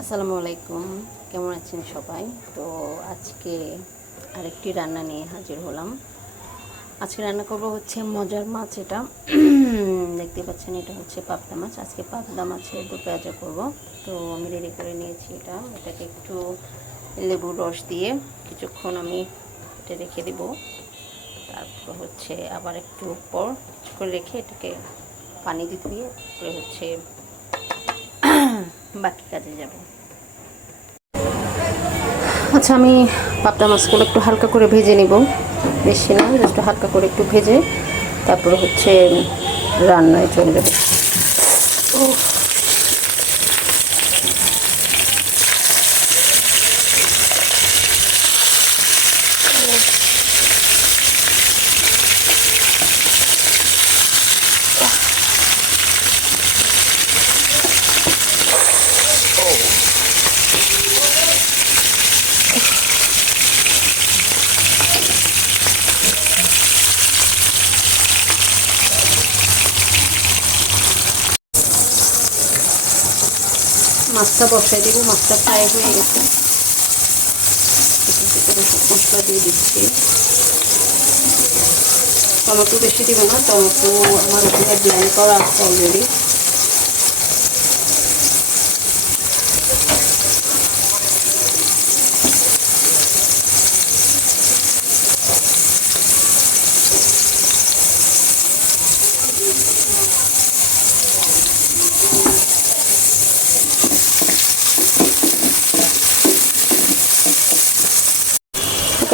আসসালামু আলাইকুম, কেমন আছেন সবাই? তো আজকে আরেকটি রান্না নিয়ে হাজির হলাম। আজকে রান্না করব হচ্ছে মজার মাছ। এটা দেখতে পাচ্ছেন, এটা হচ্ছে পাবদা মাছ। আজকে পাবদা মাছের দো পেঁয়াজা করব। তো আমি রেডি করে নিয়েছি এটাকে একটু লেবুর রস দিয়ে কিছুক্ষণ আমি এটা রেখে দেব। তারপর হচ্ছে আবার একটু পর করে রেখে এটাকে পানি দিতে দিয়ে তারপরে হচ্ছে বাকি কাজে যাব। আচ্ছা, আমি পাবদা মাছগুলো একটু হালকা করে ভেজে নিব, বেশি না, জাস্ট হালকা করে একটু ভেজে তারপর হচ্ছে রান্নায় চলে যাবে। মাছটা বসাই দেবো, মাছটা ফ্রাই হয়ে গেছে। মশলা দিয়ে দিচ্ছি। টমেটো বেশি দিব না, টমেটো আমার ওখানে ব্লেন্ড করা আছে অলরেডি।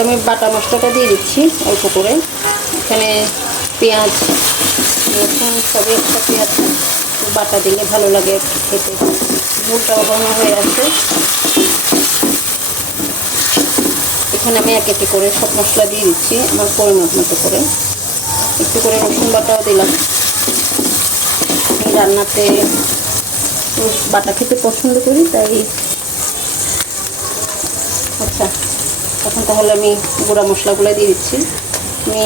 আমি বাটা মশলাটা দিয়ে দিচ্ছি অল্প করে। এখানে পেঁয়াজ, রসুন সবই একসাথে আছে, বাটা দিলে ভালো লাগে খেতে। ঝোলটাও ঘন হয়ে আছে। এখানে আমি এক একে করে সব মশলা দিয়ে দিচ্ছি আমার পরিমাণ মতো করে। একটু করে রসুন বাটাও দিলাম। রান্নাতে বাটা খেতে পছন্দ করি, তাই। আচ্ছা, এখন তাহলে আমি গুঁড়া মশলাগুলো দিয়ে দিচ্ছি। আমি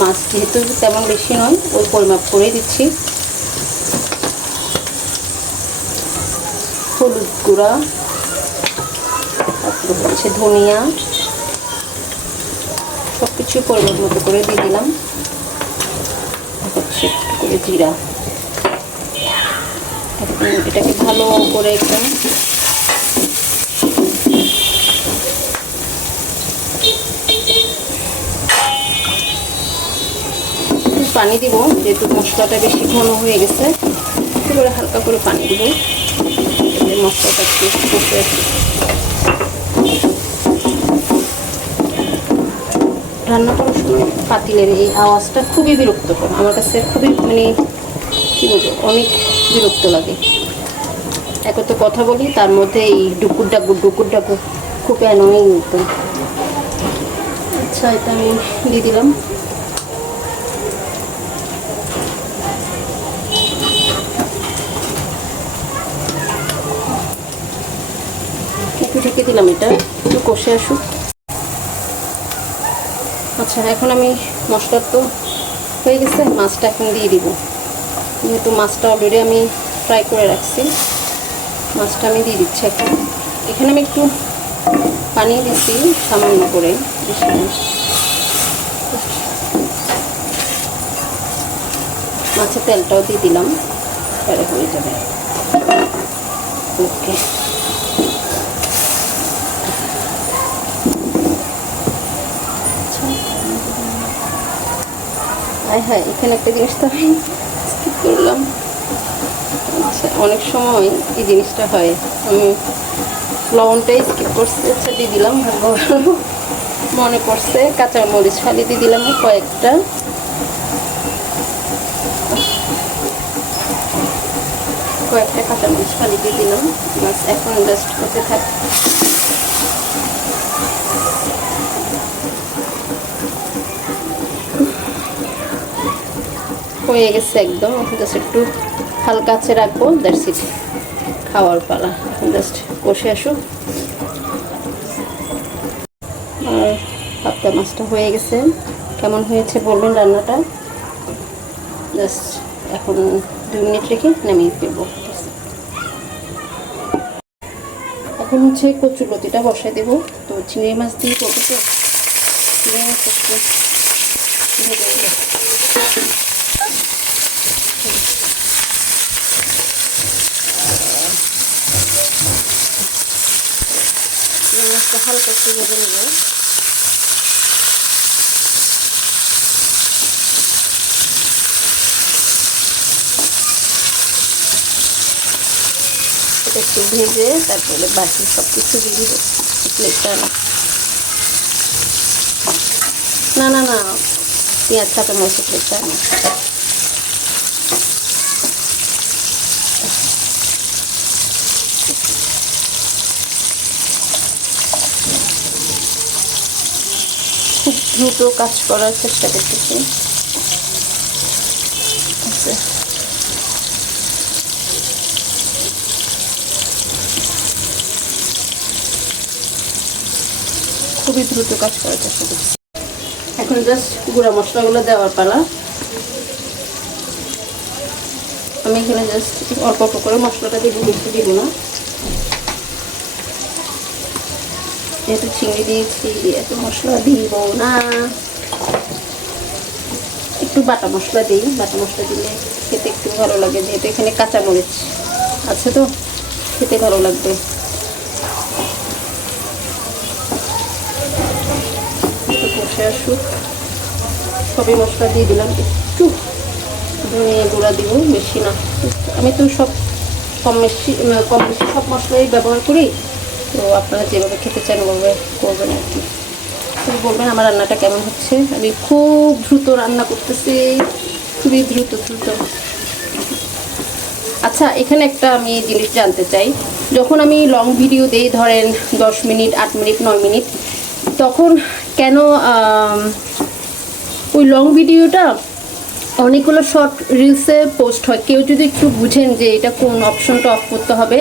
মাছ যেহেতু তেমন বেশি নয়, ওই পরিমাপ করেই দিচ্ছি। হলুদ গুঁড়া, তারপরে হচ্ছে ধনিয়া, সব কিছু পরিমাপ মতো করে দিয়ে দিলাম। হচ্ছে একটু করে জিরা। এটাকে ভালো করে একদম পানি দিব, যেহেতু মশলাটা বেশি ঘন হয়ে গেছে। একটু করে হালকা করে পানি দিব, মশলাটা একটু কষে আসে। রান্না করার সময় পাতিলের এই আওয়াজটা খুবই বিরক্তকর আমার কাছে, খুবই কী বলবো, অনেক বিরক্ত লাগে। এক তো কথা বলি, তার মধ্যে এই ডুকুর ডাকুর খুব অ্যানোয়িং একদম। আচ্ছা, এটা আমি দিয়ে দিলাম। একটু ঢেকে দিলাম, এটা একটু কষে আসুক। আচ্ছা, এখন আমি মশলা তো হয়ে গেছে, মাছটা এখন দিয়ে দিব। যেহেতু মাছটা অলরেডি আমি ফ্রাই করে রাখছি, মাছটা আমি দিয়ে দিচ্ছি এখন। এখানে আমি একটু পানি দিচ্ছি সামান্য করে, মাছের তেলটাও দিয়ে দিলাম, তাহলে হয়ে যাবে। ওকে, হ্যাঁ, এখানে একটা জিনিস তো আমি স্কিপ করলাম। আচ্ছা, অনেক সময় এই জিনিসটা হয়, আমি লবণটাই স্কিপ করছি। আচ্ছা, দিয়ে দিলাম, ভালো মনে পড়ছে। কাঁচা মরিচ ফালি দিয়ে দিলাম কয়েকটা। কাঁচা মরিচ ফালি দিয়ে দিলাম। বাস, এখন জাস্ট হতে থাক। হয়ে গেছে একদম, জাস্ট একটু হালকা আছে রাখবো, দ্যাটস ইট। খাওয়ার পালা, জাস্ট কষে আসুক। আর পাবদা মাছটা হয়ে গেছে। কেমন হয়েছে বলবেন রান্নাটা। জাস্ট এখন 2 মিনিট রেখে নামিয়ে দেবো। এখন হচ্ছে কচুরলতিটা বসাই দেবো। তো চিংড়ি মাছ দিয়ে করবো, তো চিংড়ি মাছ একটু ভেজে নেব। চিংড়ি মাছটা হালকা একটু ভেজে নেব। এটা একটু ভেজে তারপরে বাকি সব কিছু দিয়ে দিব। প্লেটটা না না না, পেঁয়াজ কাঁচা মরিচের প্লেটটা না। খুব দ্রুত কাজ করার চেষ্টা করতেছি। খুবই দ্রুত কাজ করার চেষ্টা করছি। এখন জাস্ট গুঁড়া মশলাগুলো দেওয়ার পালা। আমি এখানে জাস্ট অল্প অল্প করে মশলাটা দিব, বেশি দিব না, যেহেতু চিংড়ি দিয়েছি এত মশলা দিব না। একটু বাটা মশলা দিই, বাটা মশলা দিলে খেতে একটু ভালো লাগে, যেহেতু এখানে কাঁচামরিচ আছে তো খেতে ভালো লাগবে। কষে আসুক, সবই মশলা দিয়ে দিলাম। একটু ধনিয়া গুঁড়া দিব, বেশি না। আমি তো সব কম বেশি সব মশলাই ব্যবহার করি, তো আপনারা যেভাবে খেতে চান ওভাবে করবেন আর কি। তো বলবেন আমার রান্নাটা কেমন হচ্ছে। আমি খুব দ্রুত রান্না করতেছি, খুবই দ্রুত। আচ্ছা, এখানে একটা আমি জিনিস জানতে চাই। যখন আমি লং ভিডিও দিই, ধরেন 10 মিনিট, 8 মিনিট, 9 মিনিট, তখন কেন ওই লং ভিডিওটা অনেকগুলো শর্ট রিলসে পোস্ট হয়? কেউ যদি একটু বুঝেন যে এটা কোন অপশনটা অফ করতে হবে,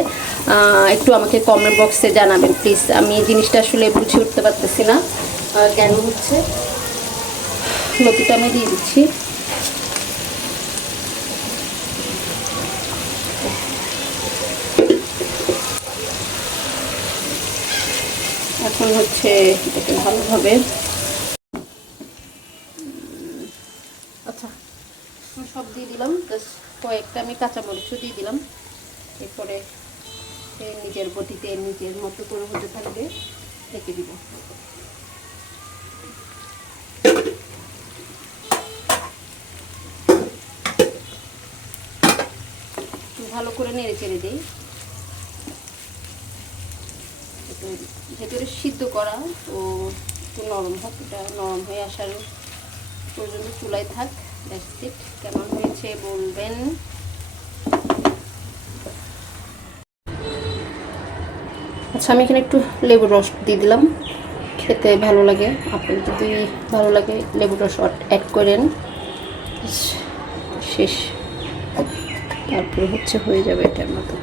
একটু আমাকে কমেন্ট বক্সে জানাবেন প্লিজ। আমি এই জিনিসটা আসলে বুঝে উঠতে পারতেছি না কেন হচ্ছে। লতিটা আমি দিয়ে দিচ্ছি। এখন হচ্ছে এটাকে ভালোভাবে, আচ্ছা সব দিয়ে দিলাম, জাস্ট কয়েকটা আমি কাঁচামরিচও দিয়ে দিলাম। এরপরে নিজের গতিতে নিজের মতো করে হতে থাকবে, রেখে দিব। ভালো করে নেড়ে চেড়ে দিই। ভেতরে সিদ্ধ করা, তো একটু নরম হোক, এটা নরম হয়ে আসার পর্যন্ত চুলায় থাক। That's it. কেমন হয়েছে বলবেন। আচ্ছা, আমি এখানে একটু লেবুর রস দিয়ে দিলাম, খেতে ভালো লাগে। আপনার যদি ভালো লাগে লেবুর রস অ্যাড করেন। শেষ, তারপরে হচ্ছে হয়ে যাবে এটার মতো।